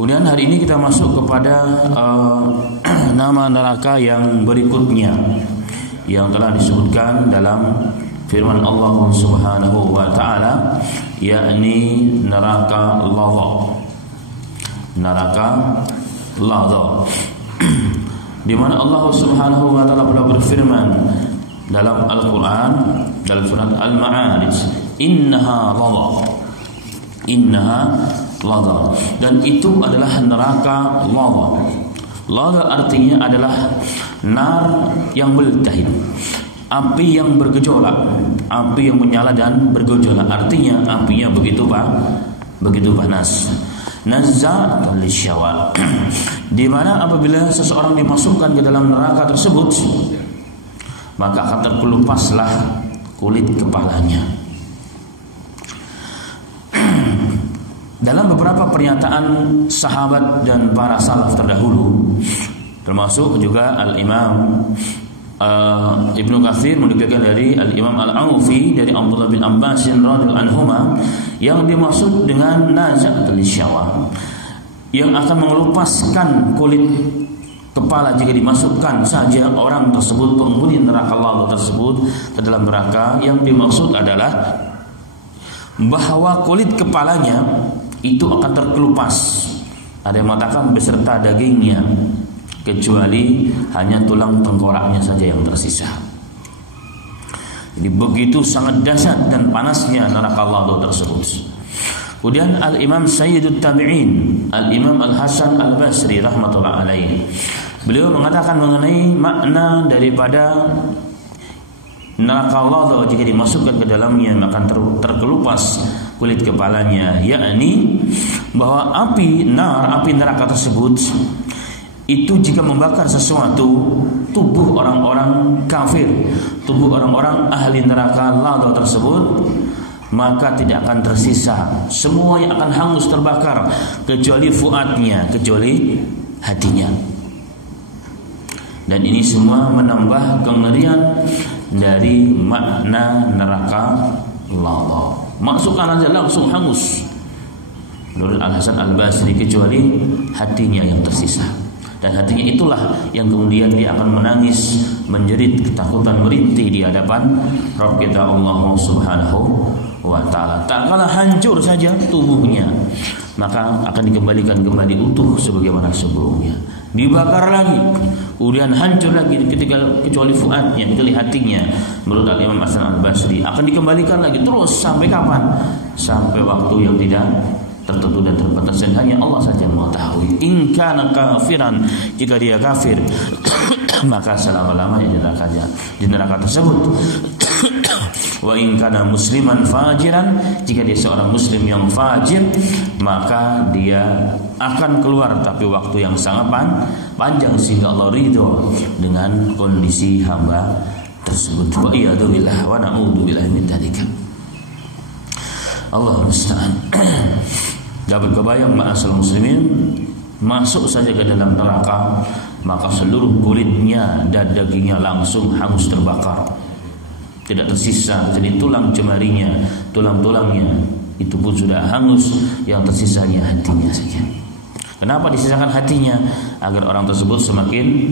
Kemudian hari ini kita masuk kepada nama neraka yang berikutnya yang telah disebutkan dalam firman Allah Subhanahu wa taala, yakni neraka ladha. Neraka ladha. Di mana Allah Subhanahu wa taala pernah berfirman dalam Al-Qur'an dalam surat Al-Ma'arij, innaha ladha. Innaha ladha, dan itu adalah neraka ladha. Ladha artinya adalah nar yang meltahib, api yang bergejolak, api yang menyala dan bergejolak. Artinya apinya begitu panas. Nazza'atan lisyawa, di mana apabila seseorang dimasukkan ke dalam neraka tersebut, maka akan terkelupaslah kulit kepalanya. Dalam beberapa pernyataan sahabat dan para salaf terdahulu, termasuk juga Al-Imam Ibnu Katsir menukilkan dari Al-Imam Al-Aufi dari Abdullah bin Abbas radhiyallahu anhuma, yang dimaksud dengan naz'atul syawa, yang akan mengelupaskan kulit kepala jika dimasukkan saja orang tersebut, penghuni neraka Allah tersebut ke dalam neraka. Yang dimaksud adalah bahwa kulit kepalanya itu akan terkelupas. Ada yang mengatakan beserta dagingnya, kecuali hanya tulang tengkoraknya saja yang tersisa. Jadi begitu sangat dahsyat dan panasnya neraka Allah tersebut. Kemudian Al-Imam Sayyidut Tabi'in, Al-Imam Al-Hasan Al-Basri rahmatullah alaih, beliau mengatakan mengenai makna daripada neraka Allah jika dimasukkan ke dalamnya akan terkelupas kulit kepalanya, yakni bahwa api neraka tersebut itu jika membakar sesuatu, tubuh orang-orang kafir, tubuh orang-orang ahli neraka Allah tersebut, maka tidak akan tersisa, semuanya akan hangus terbakar kecuali fuadnya, kecuali hatinya. Dan ini semua menambah kengerian dari makna neraka ladha. Masukkan aja langsung hangus, menurut Al-Hasan Al-Basri, kecuali hatinya yang tersisa. Dan hatinya itulah yang kemudian dia akan menangis, menjerit, ketakutan, merintih di hadapan Rabb kita Allah Subhanahu wa ta'ala. Tak kalah hancur saja tubuhnya, maka akan dikembalikan kembali utuh sebagaimana sebelumnya. Dibakar lagi, kemudian hancur lagi kecuali fuadnya, kecuali hatinya. Menurut Imam Hasan Al-Basri akan dikembalikan lagi terus sampai kapan? Sampai waktu yang tidak tertentu dan terbatas, dan hanya Allah saja yang mengetahui. In kana kafiran, jika dia kafir maka selama-lamanya di neraka tersebut. Wa in kana musliman fajiran, jika dia seorang muslim yang fajir, maka dia akan keluar tapi waktu yang sangat panjang sehingga Allah ridho dengan kondisi hamba tersebut. Wa iyadu billah wa na'udzu billahi min dzalika. Allah musta'an. Dapat kebayang ma'asal muslimin, masuk saja ke dalam neraka, maka seluruh kulitnya dan dagingnya langsung hangus terbakar, tidak tersisa jadi tulang jemarinya, tulang-tulangnya itu pun sudah hangus, yang tersisanya hatinya saja. Kenapa disisakan hatinya? Agar orang tersebut semakin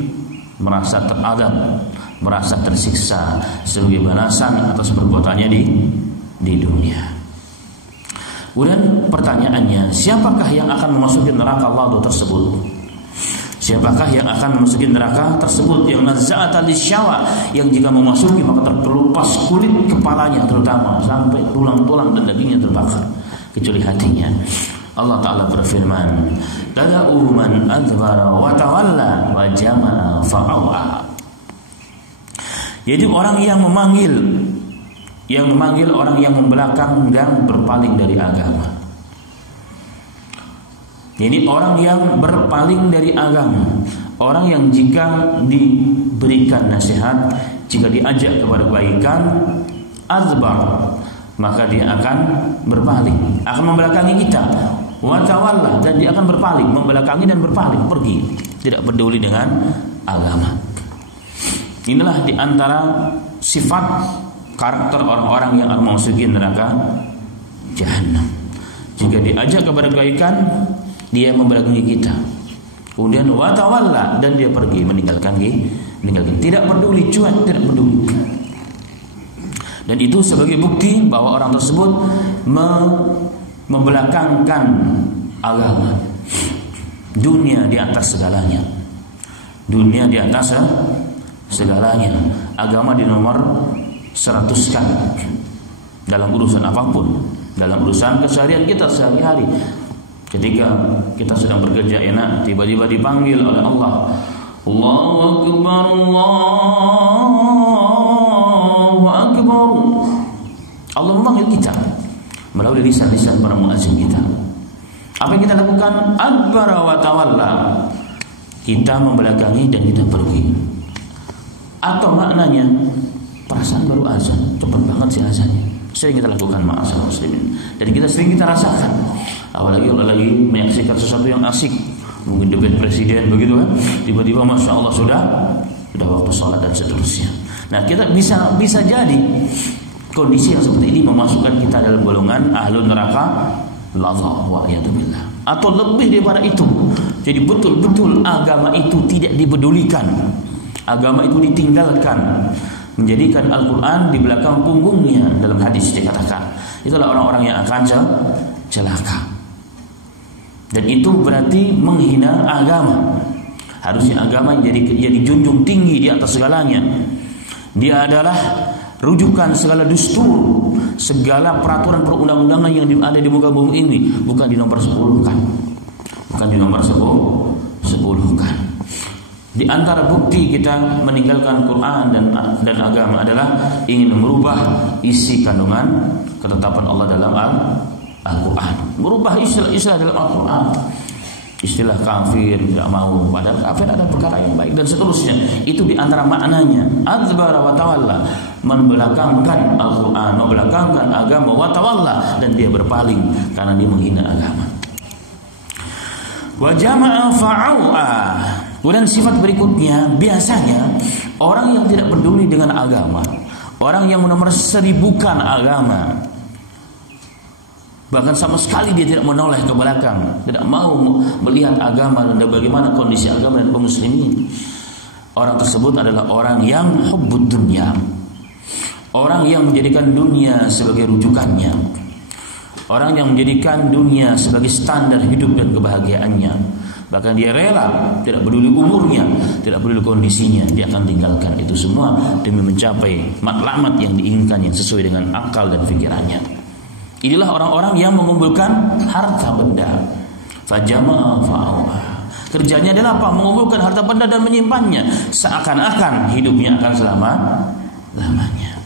merasa teradab, merasa tersiksa sebagai balasan atas perbuatannya di dunia. Kemudian pertanyaannya, siapakah yang akan memasuki neraka Allah tersebut? Siapakah yang akan memasuki neraka tersebut yang nazza'atan lisyawa, yang jika memasuki maka terkelupas kulit kepalanya terutama sampai tulang-tulang dan dagingnya terbakar, kecuali hatinya. Allah Ta'ala berfirman, tada'u man adbara wa tawalla wa jama'a fa'awa. Jadi orang yang memanggil orang yang membelakang dan berpaling dari agama. Jadi orang yang berpaling dari agama, orang yang jika diberikan nasihat, jika diajak kepada kebaikan, azbar, maka dia akan berpaling, akan membelakangi kita. Wa tawalla, dan dia akan berpaling, membelakangi dan berpaling, pergi, tidak peduli dengan agama. Inilah di antara sifat karakter orang-orang yang akan memasuki neraka Jahannam. Jika diajak kepada kebaikan, dia membelakangi kita. Kemudian wa tawalla, dan dia pergi meninggalkan tidak peduli, cuek, tidak peduli. Dan itu sebagai bukti bahwa orang tersebut membelakangkan agama. Dunia di atas segalanya. Dunia di atas segalanya. Agama di nomor 100 kali dalam urusan apapun, dalam urusan keseharian kita sehari-hari. Ketika kita sedang bekerja enak, tiba-tiba dipanggil oleh Allah, Allahu Akbar, Allahu Akbar. Allah memanggil kita melalui lisan-lisan para muazzin kita. Apa yang kita lakukan? Adbara wa tawalla. Kita membelakangi dan kita pergi. Atau maknanya, perasaan baru azan, cepat banget sih azannya. Sering kita lakukan ma'asal muslimin, dan sering kita rasakan. Apalagi kalau lagi menyaksikan sesuatu yang asik, mungkin debat presiden begitu kan, tiba-tiba masya Allah sudah waktu sholat dan seterusnya. Nah, kita bisa jadi kondisi yang seperti ini memasukkan kita dalam golongan ahlun neraka, Allah wa'iyatubillah. Atau lebih daripada itu, jadi betul-betul agama itu tidak dipedulikan, agama itu ditinggalkan, menjadikan Al-Quran di belakang punggungnya. Dalam hadis dikatakan, itulah orang-orang yang akan celaka. Dan itu berarti menghina agama. Harusnya agama jadi junjung tinggi di atas segalanya. Dia adalah rujukan segala dustur, segala peraturan perundang-undangan yang ada di muka bumi ini. Bukan di nomor 10 kan. Bukan di nomor 10 kan. Di antara bukti kita meninggalkan Quran dan agama adalah ingin merubah isi kandungan ketetapan Allah dalam Al-Quran. Merubah istilah dalam Al-Quran. Istilah kafir tidak mau, padahal kafir ada perkara yang baik dan seterusnya. Itu di antara maknanya. Adbara wa tawalla, membelakangkan Al-Quran, membelakangkan agama, wa tawalla, dan dia berpaling karena dia menghina agama. Wa jama'a fa'au'a. Kemudian sifat berikutnya, biasanya orang yang tidak peduli dengan agama, orang yang menomor-seribukan agama, bahkan sama sekali dia tidak menoleh ke belakang, tidak mau melihat agama dan bagaimana kondisi agama dan kaum muslimin. Orang tersebut adalah orang yang hubbud dunya, orang yang menjadikan dunia sebagai rujukannya, orang yang menjadikan dunia sebagai standar hidup dan kebahagiaannya. Bahkan dia rela, tidak peduli umurnya, tidak peduli kondisinya, dia akan tinggalkan itu semua demi mencapai matlamat yang diinginkan, yang sesuai dengan akal dan pikirannya. Inilah orang-orang yang mengumpulkan harta benda. Fajama'a fa'au'a. Kerjanya adalah apa? Mengumpulkan harta benda dan menyimpannya, seakan-akan hidupnya akan selama-lamanya.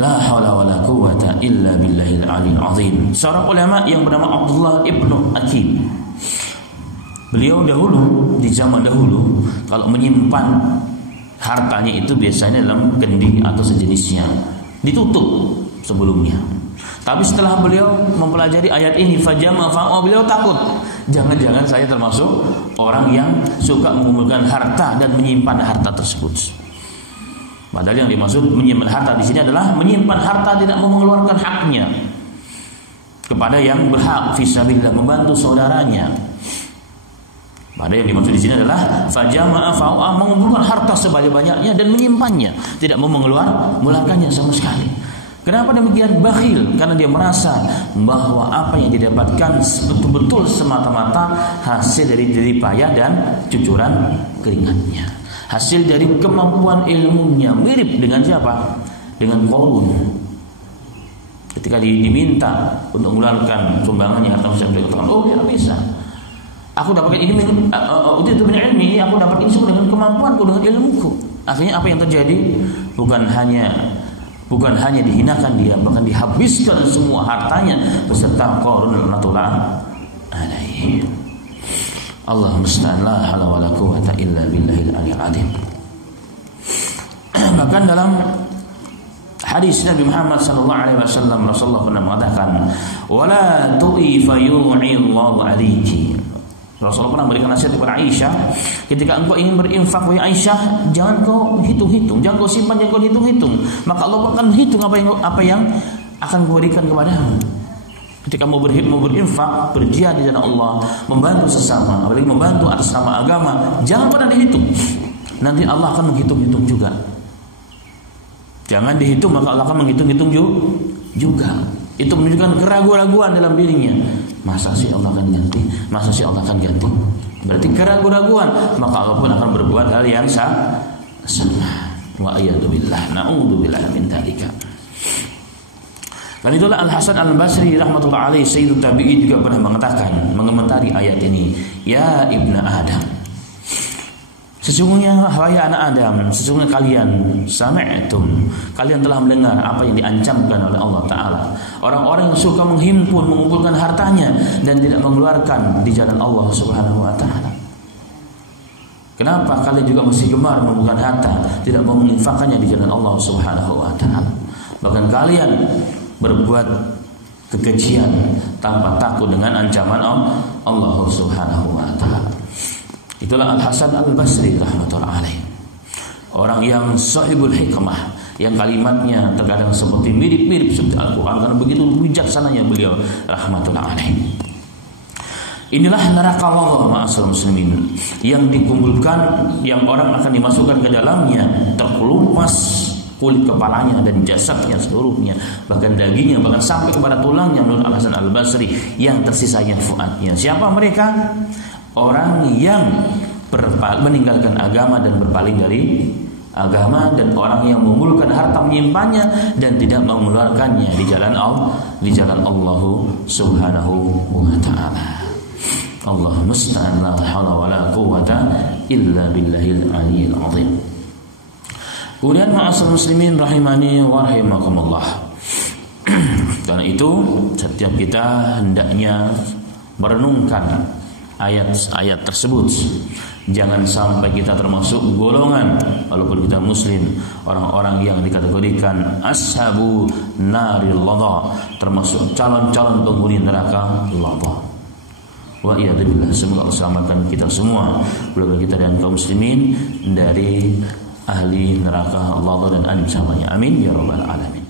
La haula wala quwwata illa billahil aliyil azim. Seorang ulama yang bernama Abdullah ibnu Akim, beliau dahulu, di zaman dahulu, kalau menyimpan hartanya itu biasanya dalam kendi atau sejenisnya, ditutup sebelumnya. Tapi setelah beliau mempelajari ayat ini, fajama fa'u, beliau takut, jangan-jangan saya termasuk orang yang suka mengumpulkan harta dan menyimpan harta tersebut. Padahal yang dimaksud menyimpan harta di sini adalah menyimpan harta tidak mau mengeluarkan haknya kepada yang berhak, fisabilillah, membantu saudaranya. Padahal yang dimaksud di sini adalah fajama'a fa'u'a, mengumpulkan harta sebanyak-banyaknya dan menyimpannya, tidak mau mengeluarkannya sama sekali. Kenapa demikian? Bakhil, karena dia merasa bahwa apa yang didapatkan betul-betul semata-mata hasil dari jerih payah dan cucuran keringatnya, hasil dari kemampuan ilmunya. Mirip dengan siapa? Dengan Qarun. Ketika diminta untuk mengeluarkan sumbangannya harta manusia, dia katakan, oh ya bisa. Aku dapatkan ini itu benar ilmi, aku dapat ini semua dengan kemampuanku, dengan ilmuku. Akhirnya apa yang terjadi? Bukan hanya dihinakan dia, bahkan dihabiskan semua hartanya beserta Qarun laknatullah alaihi. Allahumma musta'an, la haula wala quwwata illa billahil aliyil azim. Bahkan dalam hadis Nabi Muhammad sallallahu alaihi wasallam, Rasulullah pernah mengatakan, "Wala tu'i fayu'illahu 'alaiki." Rasulullah pernah memberikan nasihat kepada Aisyah, ketika engkau ingin berinfak, wahai Aisyah, jangan kau hitung-hitung, jangan kau simpan, jangan kau hitung-hitung, maka Allah akan hitung apa yang akan kau berikan kepadamu. Ketika mau berinfak, berjihad di jalan Allah, membantu sesama, apalagi membantu atas nama agama, jangan pernah dihitung. Nanti Allah akan menghitung-hitung juga. Jangan dihitung, maka Allah akan menghitung-hitung juga. Itu menunjukkan keraguan-raguan dalam dirinya. Masa sih Allah akan ganti? Masa sih Allah akan ganti? Berarti keraguan-raguan, maka Allah pun akan berbuat hal yang sama. Wa a'udzubillah, na'udzubillah min dzalika. Dan itulah Al-Hasan Al-Basri rahmatullah alaihi Sayyidul Tabi'in juga pernah mengatakan, mengomentari ayat ini, ya ibna Adam, sesungguhnya wahai anak Adam, sesungguhnya kalian sami'tum, kalian telah mendengar apa yang diancamkan oleh Allah Ta'ala. Orang-orang yang suka menghimpun, mengumpulkan hartanya dan tidak mengeluarkan di jalan Allah Subhanahu Wa Ta'ala. Kenapa kalian juga masih gemar mengumpulkan harta, tidak mau menginfakkannya di jalan Allah Subhanahu Wa Ta'ala? Bahkan kalian berbuat kekejian tanpa takut dengan ancaman Allah Subhanahu Wa Ta'ala. Itulah Al-Hasan Al-Basri rahmatullah alaih, orang yang sahibul hikmah, yang kalimatnya terkadang seperti mirip-mirip seperti Al-Quran, karena begitu bijaksananya beliau rahmatullah alaih. Inilah neraka Allah ma'asyiral muslimin, yang dikumpulkan, yang orang akan dimasukkan ke dalamnya, terkelupas kulit kepalanya dan jasadnya seluruhnya, bahkan dagingnya, bahkan sampai kepada tulangnya, menurut Al-Hasan Al-Basri, yang tersisanya fuadnya. Siapa mereka? Orang yang meninggalkan agama dan berpaling dari agama, dan orang yang mengumpulkan harta, menyimpannya dan tidak mengeluarkannya di jalan Allah Subhanahu Wa Ta'ala. Allah musta'an, la haula wala quwwata illa billahil aliyyil azim. Kemudian ma'asyiral muslimin rahimani wa rahimakumullah. Karena itu setiap kita hendaknya merenungkan ayat-ayat tersebut. Jangan sampai kita termasuk golongan, walaupun kita muslim, orang-orang yang dikategorikan ashabu naril ladha, termasuk calon-calon penghuni neraka ladha. Wa iyadzubillah, semoga Allah selamatkan kita semua, keluarga kita dan kaum muslimin dari ahli neraka Allah dan ancamannya. Amin ya rabbal alamin.